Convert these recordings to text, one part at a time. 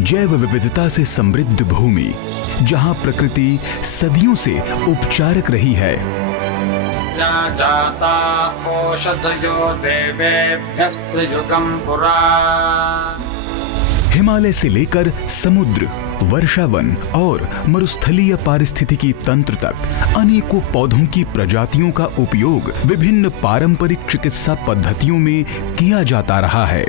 जैव विविधता से समृद्ध भूमि, जहां प्रकृति सदियों से उपचारक रही है। जाता ओषधयो देवेभ्यस्त्रियुगं पुरा। हिमालय से लेकर समुद्र, वर्षावन और मरुस्थलीय पारिस्थितिकी तंत्र तक अनेकों पौधों की प्रजातियों का उपयोग विभिन्न पारंपरिक चिकित्सा पद्धतियों में किया जाता रहा है।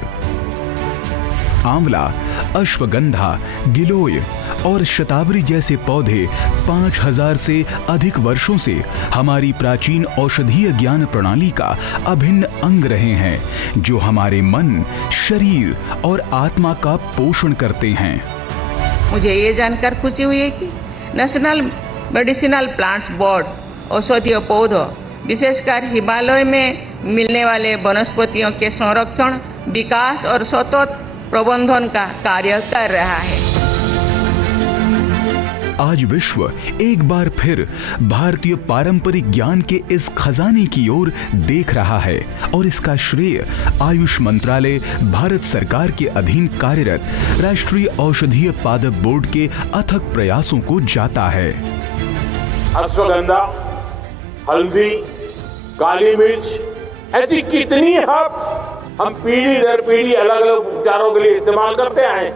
आंवला, अश्वगंधा, गिलोय और शतावरी जैसे पौधे 5000 से अधिक वर्षों से हमारी प्राचीन औषधीय ज्ञान प्रणाली का अभिन्न अंग रहे हैं, जो हमारे मन, शरीर और आत्मा का पोषण करते हैं। मुझे ये जानकर खुशी हुई कि नेशनल मेडिसिनल प्लांट्स बोर्ड औषधीय पौधों, विशेषकर हिमालय में मिलने वाले वनस्पतियों के संरक्षण, विकास और सतत प्रबंधन का कार्य कर रहा है। आज विश्व एक बार फिर भारतीय पारंपरिक ज्ञान के इस खजाने की ओर देख रहा है और इसका श्रेय आयुष मंत्रालय, भारत सरकार के अधीन कार्यरत राष्ट्रीय औषधीय पादप बोर्ड के अथक प्रयासों को जाता है। अश्वगंधा, हल्दी, काली मिर्च, ऐसी कितनी हर्ब्स हम पीढ़ी दर पीढ़ी अलग अलग उपचारों के लिए इस्तेमाल करते आए।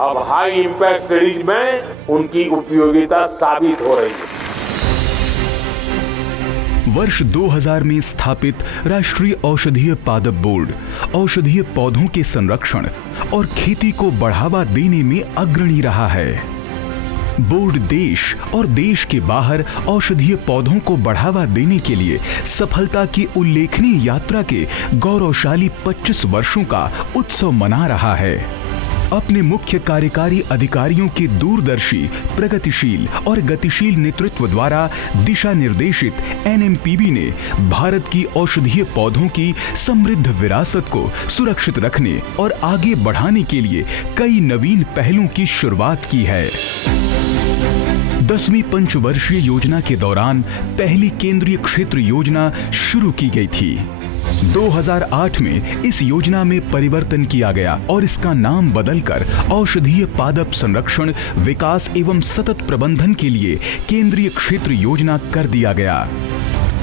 अब हाई इंपैक्ट स्टडीज में उनकी उपयोगिता साबित हो रही है। वर्ष 2000 में स्थापित राष्ट्रीय औषधीय पादप बोर्ड औषधीय पौधों के संरक्षण और खेती को बढ़ावा देने में अग्रणी रहा है। बोर्ड देश और देश के बाहर औषधीय पौधों को बढ़ावा देने के लिए सफलता की उल्लेखनीय यात्रा के गौरवशाली 25 वर्षों का उत्सव मना रहा है। अपने मुख्य कार्यकारी अधिकारियों के दूरदर्शी, प्रगतिशील और गतिशील नेतृत्व द्वारा दिशा निर्देशित एनएमपीबी ने भारत की औषधीय पौधों की समृद्ध विरासत को सुरक्षित रखने और आगे बढ़ाने के लिए कई नवीन पहलों की शुरुआत की है। 10वीं पंचवर्षीय योजना के दौरान पहली केंद्रीय क्षेत्र योजना शुरू की गई थी। 2008 में इस योजना में परिवर्तन किया गया और इसका नाम बदलकर औषधीय पादप संरक्षण, विकास एवं सतत प्रबंधन के लिए केंद्रीय क्षेत्र योजना कर दिया गया।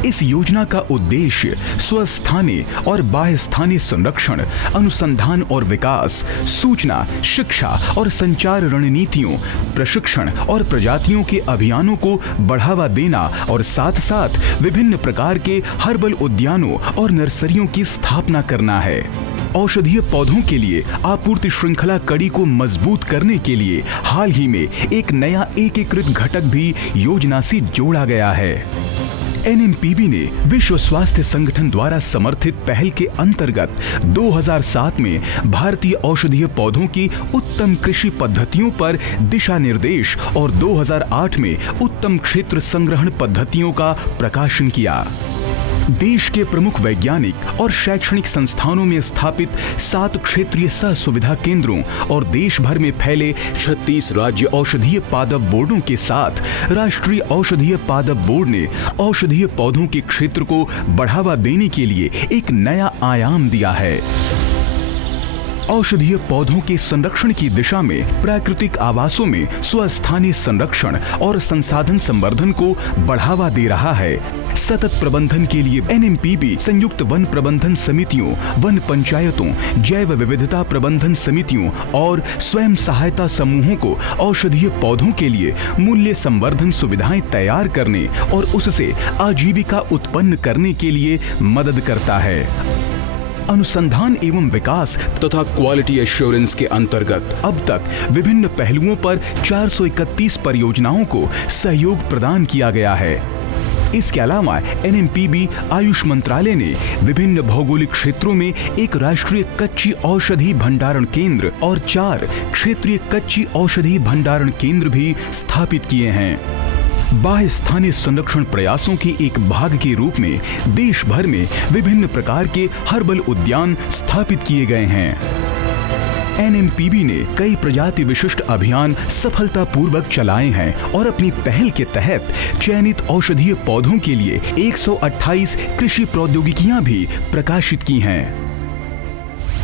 इस योजना का उद्देश्य स्वस्थानीय और बाह्य स्थानीय संरक्षण, अनुसंधान और विकास, सूचना, शिक्षा और संचार रणनीतियों, प्रशिक्षण और प्रजातियों के अभियानों को बढ़ावा देना और साथ साथ विभिन्न प्रकार के हर्बल उद्यानों और नर्सरियों की स्थापना करना है। औषधीय पौधों के लिए आपूर्ति श्रृंखला कड़ी को मजबूत करने के लिए हाल ही में एक नया एकीकृत घटक भी योजना से जोड़ा गया है। एनएमपीबी ने विश्व स्वास्थ्य संगठन द्वारा समर्थित पहल के अंतर्गत 2007 में भारतीय औषधीय पौधों की उत्तम कृषि पद्धतियों पर दिशा निर्देश और 2008 में उत्तम क्षेत्र संग्रहण पद्धतियों का प्रकाशन किया। देश के प्रमुख वैज्ञानिक और शैक्षणिक संस्थानों में स्थापित 7 क्षेत्रीय सह सुविधा केंद्रों और देश भर में फैले 36 राज्य औषधीय पादप बोर्डों के साथ राष्ट्रीय औषधीय पादप बोर्ड ने औषधीय पौधों के क्षेत्र को बढ़ावा देने के लिए एक नया आयाम दिया है। औषधीय पौधों के संरक्षण की दिशा में प्राकृतिक आवासों में स्वस्थानीय संरक्षण और संसाधन संवर्धन को बढ़ावा दे रहा है। सतत प्रबंधन के लिए एनएमपीबी संयुक्त वन प्रबंधन समितियों, वन पंचायतों, जैव विविधता प्रबंधन समितियों और स्वयं सहायता समूहों को औषधीय पौधों के लिए मूल्य संवर्धन सुविधाएं तैयार करने और उससे आजीविका उत्पन्न करने के लिए मदद करता है। अनुसंधान एवं विकास तथा क्वालिटी एश्योरेंस के अंतर्गत अब तक विभिन्न पहलुओं पर 431 परियोजनाओं को सहयोग प्रदान किया गया है। इसके अलावा एनएमपीबी आयुष मंत्रालय ने विभिन्न भौगोलिक क्षेत्रों में एक राष्ट्रीय कच्ची औषधि भंडारण केंद्र और 4 क्षेत्रीय कच्ची औषधि भंडारण केंद्र भी स्थापित किए हैं। बाह्य स्थानीय संरक्षण प्रयासों के एक भाग के रूप में देश भर में विभिन्न प्रकार के हर्बल उद्यान स्थापित किए गए हैं। एनएमपीबी ने कई प्रजाति विशिष्ट अभियान सफलतापूर्वक चलाए हैं और अपनी पहल के तहत चयनित औषधीय पौधों के लिए 128 कृषि प्रौद्योगिकियां भी प्रकाशित की हैं।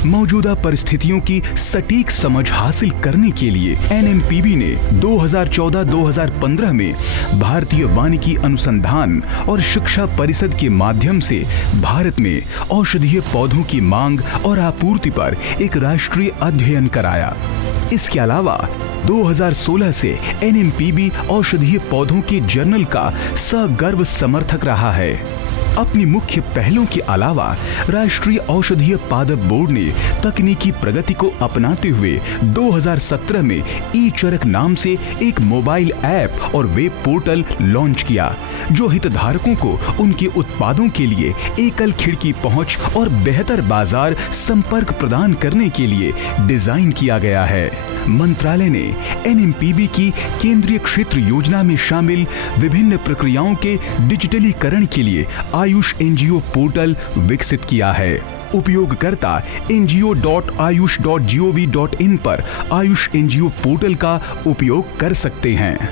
मौजूदा परिस्थितियों की सटीक समझ हासिल करने के लिए NMPB ने 2014-2015 में भारतीय वानिकी अनुसंधान और शिक्षा परिषद के माध्यम से भारत में औषधीय पौधों की मांग और आपूर्ति पर एक राष्ट्रीय अध्ययन कराया। इसके अलावा 2016 से NMPB औषधीय पौधों के जर्नल का सगर्व समर्थक रहा है। अपनी मुख्य पहलों के अलावा राष्ट्रीय औषधीय पादप बोर्ड ने तकनीकी प्रगति को अपनाते हुए 2017 में ई-चरक नाम से एक मोबाइल ऐप और वेब पोर्टल लॉन्च किया, जो हितधारकों को उनके उत्पादों के लिए एकल खिड़की पहुंच और बेहतर बाजार संपर्क प्रदान करने के लिए डिजाइन किया गया है। मंत्रालय ने NMPB की केंद्रीय क्षेत्र योजना में शामिल विभिन्न प्रक्रियाओं के डिजिटलीकरण के लिए आयुष NGO पोर्टल विकसित किया है। उपयोगकर्ता ngo.ayush.gov.in पर आयुष NGO पोर्टल का उपयोग कर सकते हैं।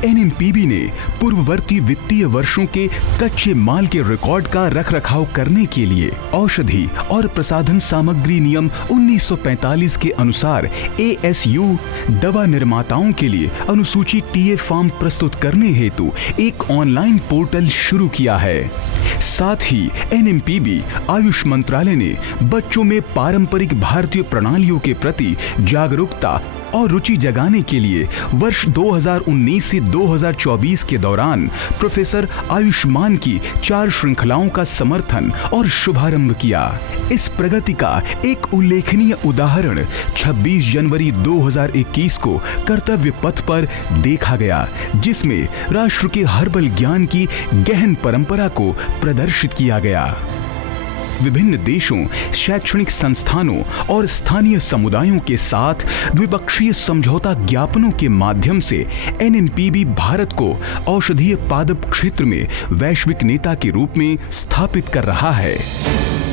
NMPB ने पूर्ववर्ती वित्तीय वर्षों के कच्चे माल के रिकॉर्ड का रखरखाव करने के लिए औषधि और प्रसाधन सामग्री नियम 1945 के अनुसार ASU दवा निर्माताओं के लिए अनुसूची TA फॉर्म प्रस्तुत करने हेतु एक ऑनलाइन पोर्टल शुरू किया है। साथ ही NMPB आयुष मंत्रालय ने बच्चों में पारंपरिक भारतीय प्रणालियों के प्रति जागरूकता और रुचि जगाने के लिए वर्ष 2019 से 2024 के दौरान प्रोफेसर आयुष्मान की 4 श्रृंखलाओं का समर्थन और शुभारंभ किया। इस प्रगति का एक उल्लेखनीय उदाहरण 26 जनवरी 2021 को कर्तव्य पथ पर देखा गया, जिसमें राष्ट्र के हर्बल ज्ञान की गहन परंपरा को प्रदर्शित किया गया। विभिन्न देशों, शैक्षणिक संस्थानों और स्थानीय समुदायों के साथ द्विपक्षीय समझौता ज्ञापनों के माध्यम से NMPB भारत को औषधीय पादप क्षेत्र में वैश्विक नेता के रूप में स्थापित कर रहा है।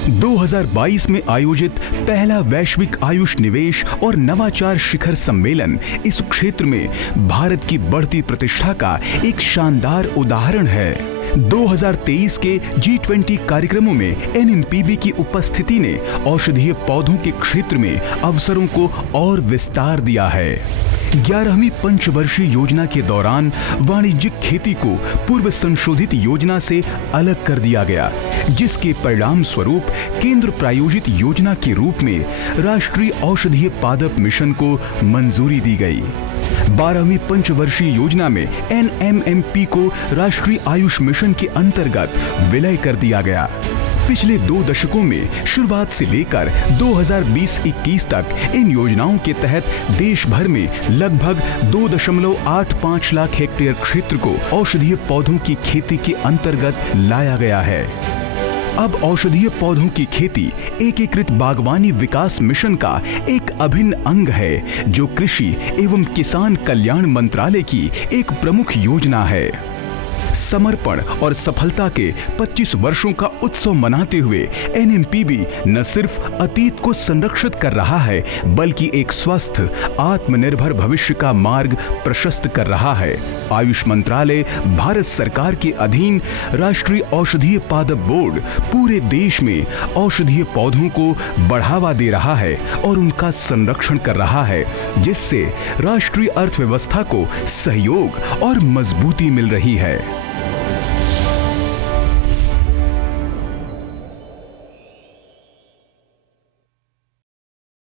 2022 में आयोजित पहला वैश्विक आयुष निवेश और नवाचार शिखर सम्मेलन इस क्षेत्र में भारत की बढ़ती प्रतिष्ठा का एक शानदार उदाहरण है। 2023 के G20 कार्यक्रमों में NMPB की उपस्थिति ने औषधीय पौधों के क्षेत्र में अवसरों को और विस्तार दिया है। 11वीं पंचवर्षीय योजना के दौरान वाणिज्यिक खेती को पूर्व संशोधित योजना से अलग कर दिया गया, जिसके परिणाम स्वरूप केंद्र प्रायोजित योजना के रूप में राष्ट्रीय औषधीय पादप मिशन को मंजूरी दी गई। 12वीं पंचवर्षीय योजना में NMMP को राष्ट्रीय आयुष मिशन के अंतर्गत विलय कर दिया गया। पिछले 2 दशकों में शुरुआत से लेकर 2020-21 तक इन योजनाओं के तहत देश भर में लगभग 2.85 लाख हेक्टेयर क्षेत्र को औषधीय पौधों की खेती के अंतर्गत लाया गया है। अब औषधीय पौधों की खेती एकीकृत बागवानी विकास मिशन का एक अभिन्न अंग है, जो कृषि एवं किसान कल्याण मंत्रालय की एक प्रमुख योजना है। समर्पण और सफलता के 25 वर्षों का उत्सव मनाते हुए NMPB न सिर्फ अतीत को संरक्षित कर रहा है, बल्कि एक स्वस्थ आत्मनिर्भर भविष्य का मार्ग प्रशस्त कर रहा है। आयुष मंत्रालय भारत सरकार के अधीन राष्ट्रीय औषधीय पादप बोर्ड पूरे देश में औषधीय पौधों को बढ़ावा दे रहा है और उनका संरक्षण कर रहा है, जिससे राष्ट्रीय अर्थव्यवस्था को सहयोग और मजबूती मिल रही है।